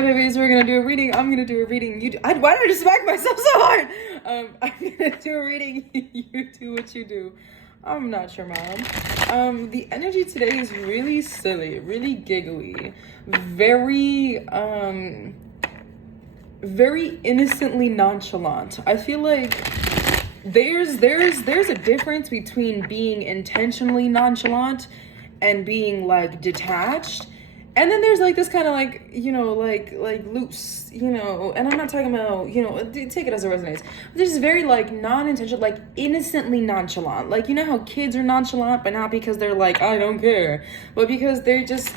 Babies, we're gonna do a reading. I'm gonna do a reading. Why did I just smack myself so hard? I'm gonna do a reading. You do what you do. I'm not your mom. The energy today is really silly, really giggly, very innocently nonchalant. I feel like there's a difference between being intentionally nonchalant and being like detached. And then there's like this kind of like, like loose, and I'm not talking about, take it as it resonates. But there's very like non-intentional, like innocently nonchalant. Like, you know how kids are nonchalant, but not because they're like, I don't care, but because they're just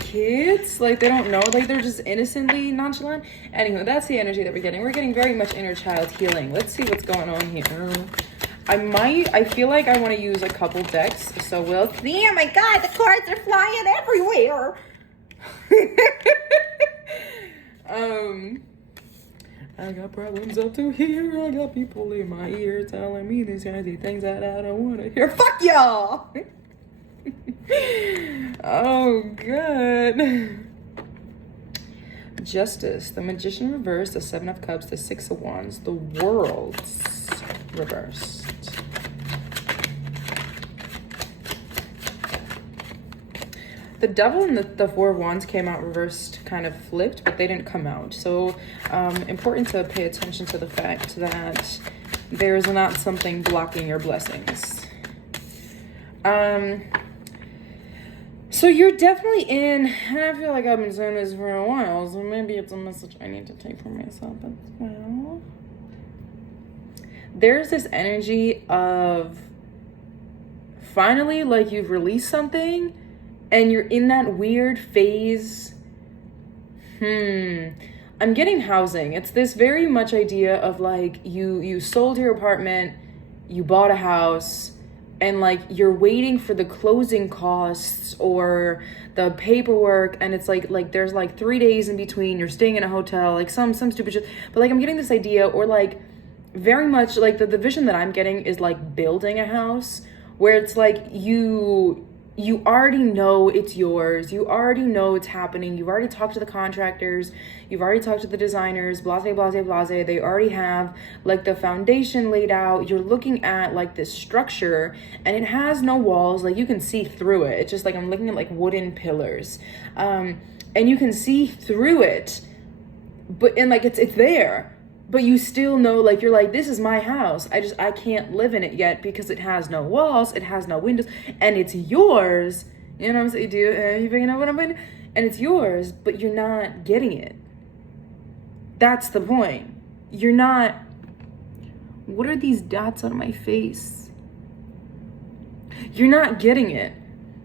kids. Like they don't know, like they're just innocently nonchalant. Anywho, that's the energy that we're getting. We're getting very much inner child healing. Let's see what's going on here. I feel like I want to use a couple decks, so we'll see. Oh my god, the cards are flying everywhere. I got problems up to here. I got people in my ear telling me these crazy things that I don't want to hear. Fuck y'all. Oh god. Justice, the Magician reversed, the Seven of Cups, the Six of Wands, the Worlds reversed. The Devil and the Four of Wands came out reversed, kind of flipped, but they didn't come out. So important to pay attention to the fact that there's not something blocking your blessings. So you're definitely in, and I feel like I've been saying this for a while, so maybe it's a message I need to take for myself as well. There's this energy of finally, like you've released something, and you're in that weird phase. I'm getting housing. It's this very much idea of like you sold your apartment, you bought a house, and like you're waiting for the closing costs or the paperwork, and it's like there's like 3 days in between. You're staying in a hotel, like some stupid shit. But like I'm getting this idea, or like very much like the vision that I'm getting is like building a house where it's like you already know it's yours. You already know it's happening. You've already talked to the contractors. You've already talked to the designers, blase, blase, blase. They already have like the foundation laid out. You're looking at like this structure and it has no walls. Like you can see through it. It's just like I'm looking at like wooden pillars. And you can see through it, and like it's there. But you still know, like, you're like, this is my house. I can't live in it yet because it has no walls, it has no windows, and it's yours. You know what I'm saying? You picking up what I'm saying? And it's yours, but you're not getting it. That's the point. You're not, what are these dots on my face? You're not getting it.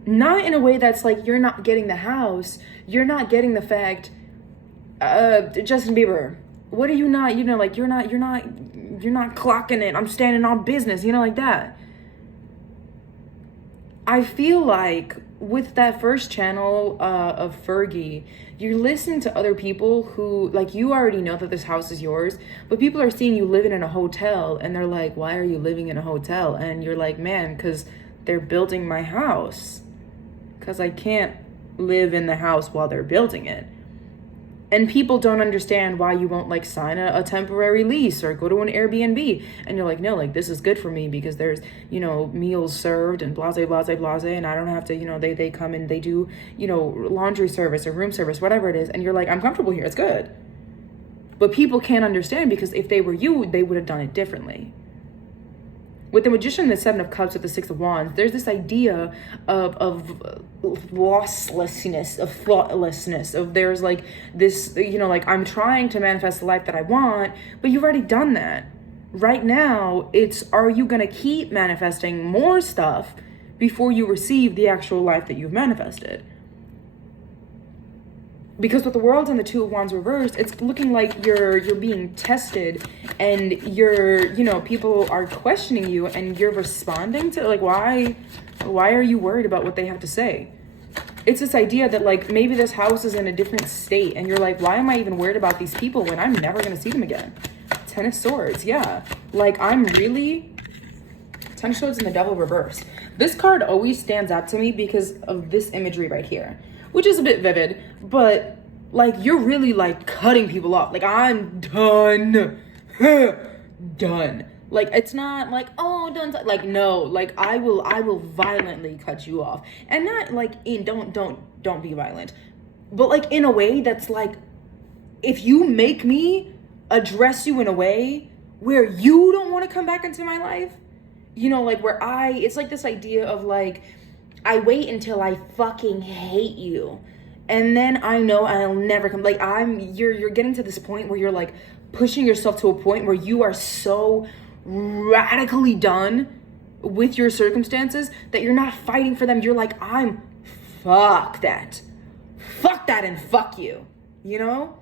Not in a way that's like, you're not getting the house. You're not getting the fact, Justin Bieber, what are you not, like you're not clocking it. I'm standing on business, like that. I feel like with that first channel of Fergie, you're listening to other people who, like, you already know that this house is yours, but people are seeing you living in a hotel and they're like, why are you living in a hotel? And you're like, man, because they're building my house. Because I can't live in the house while they're building it. And people don't understand why you won't like sign a temporary lease or go to an Airbnb. And you're like, no, like this is good for me because there's, meals served and blase, blase, blase. And I don't have to, they come and they do, laundry service or room service, whatever it is. And you're like, I'm comfortable here. It's good. But people can't understand because if they were you, they would have done it differently. With the Magician and the Seven of Cups with the Six of Wands, there's this idea of losslessness, of thoughtlessness, of there's like this, like I'm trying to manifest the life that I want, but you've already done that. Right now, it's are you going to keep manifesting more stuff before you receive the actual life that you've manifested? Because with the World and the Two of Wands reversed, it's looking like you're being tested and people are questioning you and you're responding to like, why are you worried about what they have to say? It's this idea that like, maybe this house is in a different state and you're like, why am I even worried about these people when I'm never going to see them again? Ten of Swords. Yeah. Like Ten of Swords and the Devil reverse. This card always stands out to me because of this imagery right here, which is a bit vivid, but Like, you're really like cutting people off. Like, I'm done. Done. Like, it's not like, oh, done. Like, no, like I will violently cut you off. And not like don't be violent. But like in a way that's like, if you make me address you in a way where you don't want to come back into my life, you know, like where it's like this idea of like, I wait until I fucking hate you. And then I know I'll never come. Like you're getting to this point where you're like pushing yourself to a point where you are so radically done with your circumstances that you're not fighting for them. You're like, fuck that and fuck you, you know?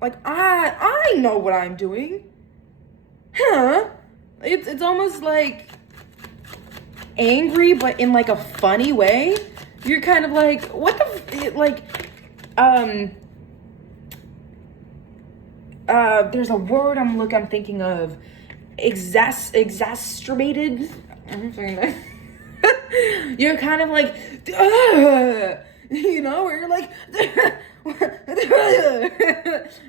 Like I know what I'm doing. Huh? It's almost like angry, but in like a funny way. You're kind of like, what the like there's a word I'm thinking of, exacerbated. You're kind of like, you know, where you're like,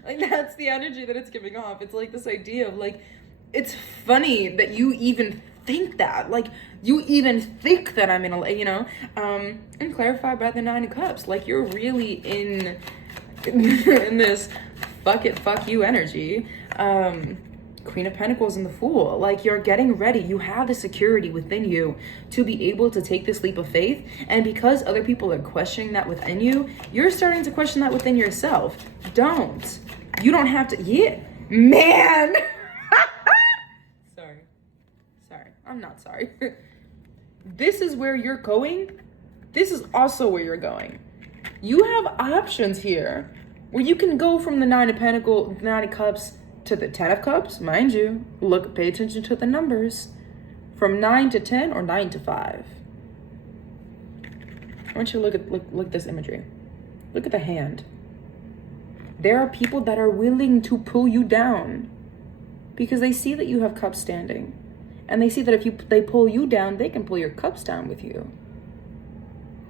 like that's the energy that it's giving off. It's like this idea of like, it's funny that you even think that, like you even think that I'm in a, you know, and clarify by the 9 of Cups, like you're really in this fuck it, fuck you energy. Queen of Pentacles and the Fool, like you're getting ready. You have the security within you to be able to take this leap of faith. And because other people are questioning that within you, you're starting to question that within yourself. You don't have to, yeah, man. Sorry, I'm not sorry. This is where you're going. This is also where you're going. You have options here where you can go from the 9 of Pentacles, 9 of Cups, to the 10 of Cups, mind you. Pay attention to the numbers. From 9 to 10 or 9 to 5. I want you to look at this imagery. Look at the hand. There are people that are willing to pull you down because they see that you have cups standing. And they see that if they pull you down, they can pull your cups down with you.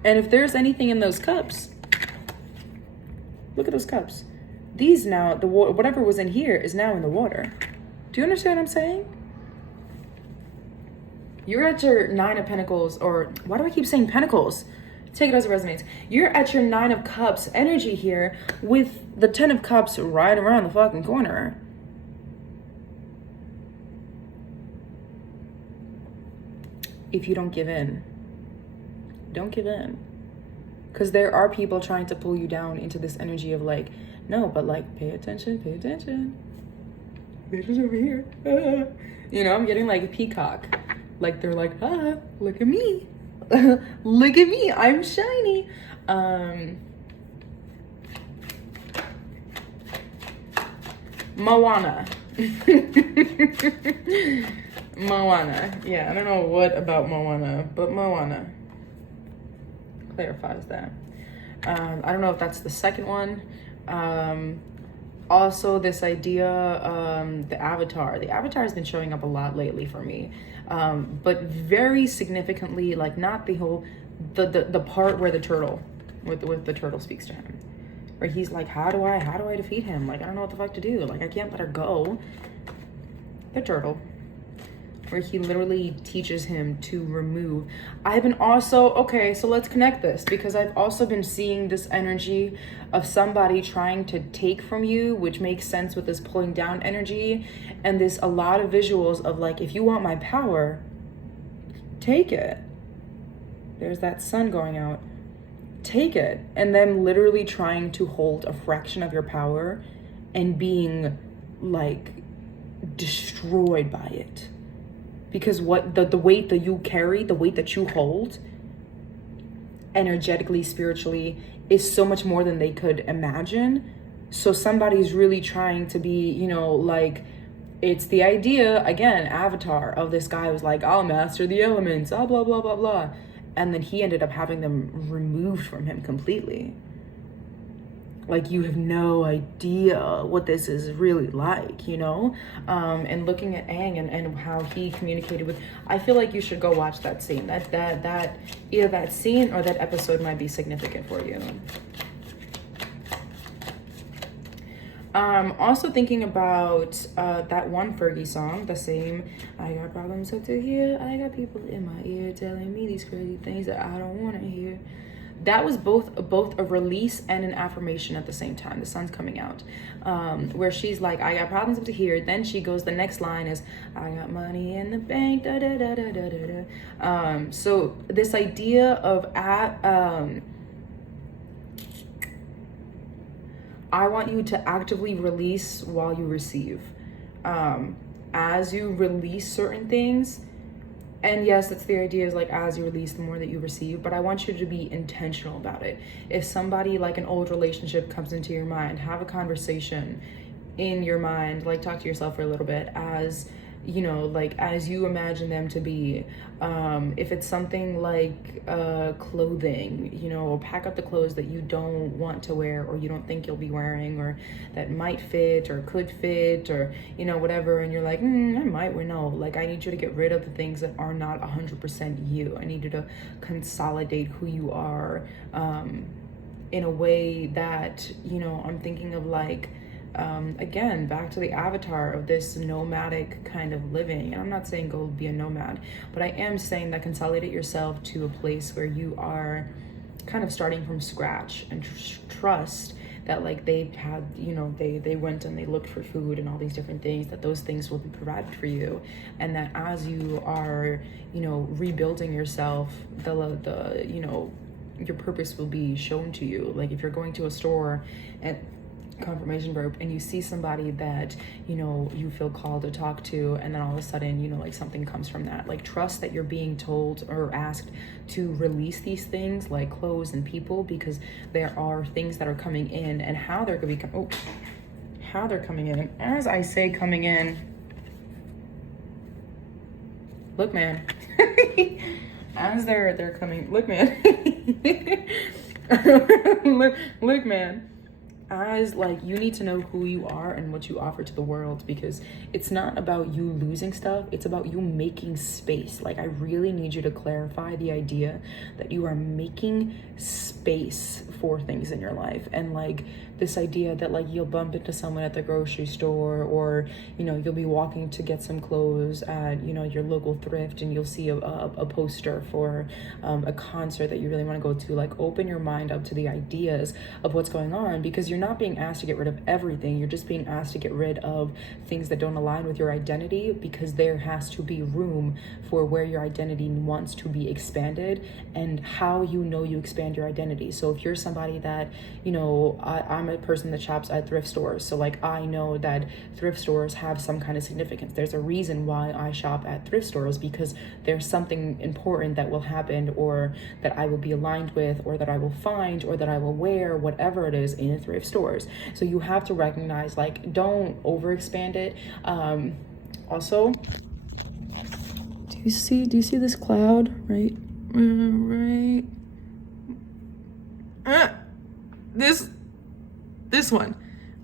And if there's anything in those cups, look at those cups. These now, whatever was in here is now in the water. Do you understand what I'm saying? You're at your 9 of Pentacles, or why do I keep saying Pentacles? Take it as it resonates. You're at your 9 of Cups energy here with the 10 of Cups right around the fucking corner. If you don't give in, don't give in. Because there are people trying to pull you down into this energy of like, no, but like, pay attention. Bitches over here. You know, I'm getting like a peacock. Like they're like, look at me. Look at me, I'm shiny. Moana. Moana. Yeah, I don't know what about Moana, but Moana clarifies that. I don't know if that's the second one. Also this idea, the avatar has been showing up a lot lately for me, but very significantly, like not the whole, the part where the turtle, with the turtle speaks to him, where he's like, how do I defeat him? Like, I don't know what the fuck to do. Like, I can't let her go. The turtle, where he literally teaches him to remove. I've been also, okay, so let's connect this, because I've also been seeing this energy of somebody trying to take from you, which makes sense with this pulling down energy, and this a lot of visuals of like, if you want my power, take it. There's that sun going out. Take it. And them literally trying to hold a fraction of your power and being like destroyed by it. Because what the weight that you carry, the weight that you hold energetically, spiritually, is so much more than they could imagine. So somebody's really trying to be, you know, like, it's the idea, again, Avatar, of this guy who's like, I'll master the elements, blah, blah, blah, blah. And then he ended up having them removed from him completely. Like, you have no idea what this is really like, you know? And looking at Aang and how he communicated with, I feel like you should go watch that scene. That either that scene or that episode might be significant for you. Also thinking about that one Fergie song, the same. I got problems up to here. I got people in my ear telling me these crazy things that I don't want to hear. That was both a release and an affirmation at the same time. The sun's coming out, where she's like, I got problems up to here. Then she goes, the next line is, I got money in the bank. Da da da da da da da. So this idea of I want you to actively release while you receive. As you release certain things, and yes, it's the idea is like as you release, the more that you receive, but I want you to be intentional about it. If somebody like an old relationship comes into your mind, have a conversation in your mind, like talk to yourself for a little bit as you know, like as you imagine them to be. If it's something like clothing, you know, pack up the clothes that you don't want to wear or you don't think you'll be wearing or that might fit or could fit or, you know, whatever. And you're like, I might wear. No, like I need you to get rid of the things that are not 100% you. I need you to consolidate who you are in a way that, you know, I'm thinking of like, again, back to the avatar of this nomadic kind of living. And I'm not saying go be a nomad, but I am saying that consolidate yourself to a place where you are kind of starting from scratch and trust that like they had, you know, they went and they looked for food and all these different things, that those things will be provided for you. And that as you are, you know, rebuilding yourself, the you know, your purpose will be shown to you. Like if you're going to a store and confirmation verb and you see somebody that, you know, you feel called to talk to, and then all of a sudden, you know, like something comes from that, like trust that you're being told or asked to release these things like clothes and people, because there are things that are coming in, and how they're going to be how they're coming in. As I say coming in, look man, as they're coming, look man, look man, as like you need to know who you are and what you offer to the world, because it's not about you losing stuff, it's about you making space. Like I really need you to clarify the idea that you are making space for things in your life. And like this idea that like you'll bump into someone at the grocery store, or you know, you'll be walking to get some clothes at, you know, your local thrift, and you'll see a poster for a concert that you really want to go to. Like open your mind up to the ideas of what's going on, because you're not being asked to get rid of everything. You're just being asked to get rid of things that don't align with your identity, because there has to be room for where your identity wants to be expanded and how you know you expand your identity. So if you're somebody that, you know, I'm a person that shops at thrift stores, so like I know that thrift stores have some kind of significance. There's a reason why I shop at thrift stores, because there's something important that will happen, or that I will be aligned with, or that I will find, or that I will wear, whatever it is, in thrift stores. So you have to recognize, like, don't overexpand it. Also, do you see this cloud right this one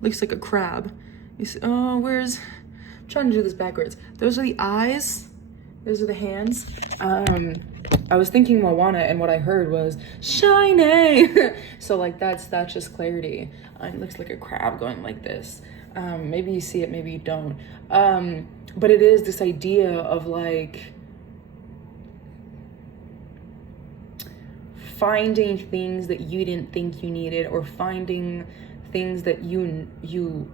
looks like a crab. You see, oh, I'm trying to do this backwards. Those are the eyes, those are the hands. I was thinking Moana, and what I heard was shiny. So like that's just clarity. It looks like a crab going like this. Maybe you see it, maybe you don't. But it is this idea of like finding things that you didn't think you needed, or finding things that you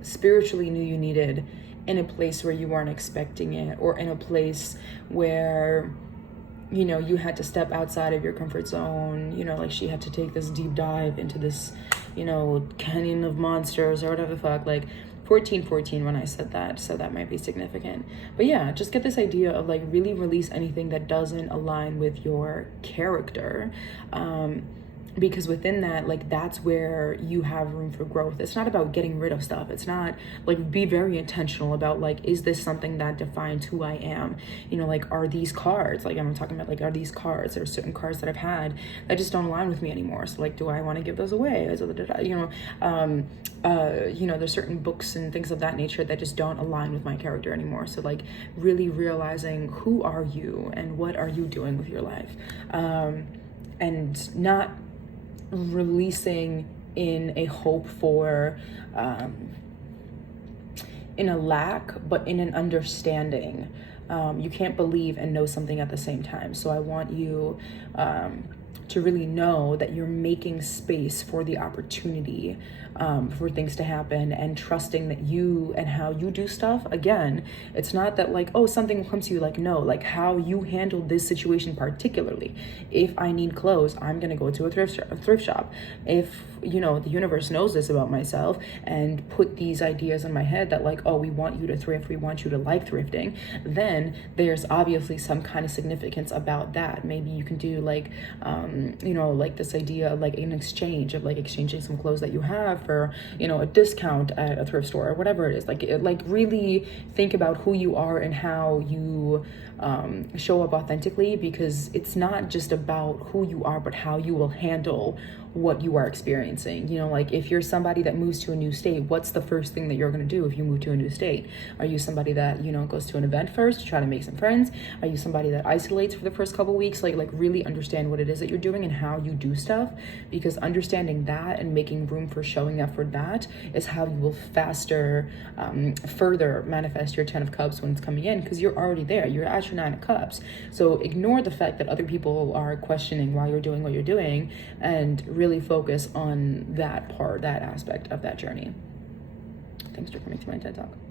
spiritually knew you needed in a place where you weren't expecting it, or in a place where, you know, you had to step outside of your comfort zone. You know, like she had to take this deep dive into this, you know, canyon of monsters or whatever the fuck. Like 1414 when I said that, so that might be significant. But yeah, just get this idea of like really release anything that doesn't align with your character. Because within that, like that's where you have room for growth. It's not about getting rid of stuff. It's not like, be very intentional about like, is this something that defines who I am? You know, like, are these cards, like I'm talking about, like, are these cards, there are certain cards that I've had that just don't align with me anymore. So like, do I want to give those away? You know, there's certain books and things of that nature that just don't align with my character anymore. So like really realizing, who are you and what are you doing with your life? And not releasing in a hope for, in a lack, but in an understanding. You can't believe and know something at the same time. So I want you to really know that you're making space for the opportunity for things to happen, and trusting that you and how you do stuff. Again, it's not that like, oh, something will come to you. Like, no, like how you handle this situation particularly. If I need clothes, I'm gonna go to a thrift shop. If the universe knows this about myself and put these ideas in my head that like, oh, we want you to thrift, we want you to like thrifting, then there's obviously some kind of significance about that. Maybe you can do like like this idea of like an exchange of like exchanging some clothes that you have for a discount at a thrift store or whatever it is. Like really think about who you are and how you show up authentically, because it's not just about who you are, but how you will handle what you are experiencing. Like if you're somebody that moves to a new state, what's the first thing that you're going to do if you move to a new state? Are you somebody that goes to an event first to try to make some friends? Are you somebody that isolates for the first couple weeks? Like really understand what it is that you're doing and how you do stuff, because understanding that and making room for showing up for that is how you will faster further manifest your 10 of cups when it's coming in, because you're already there. You're at your 9 of cups. So ignore the fact that other people are questioning why you're doing what you're doing, and really focus on that part, that aspect of that journey. Thanks for coming to my TED Talk.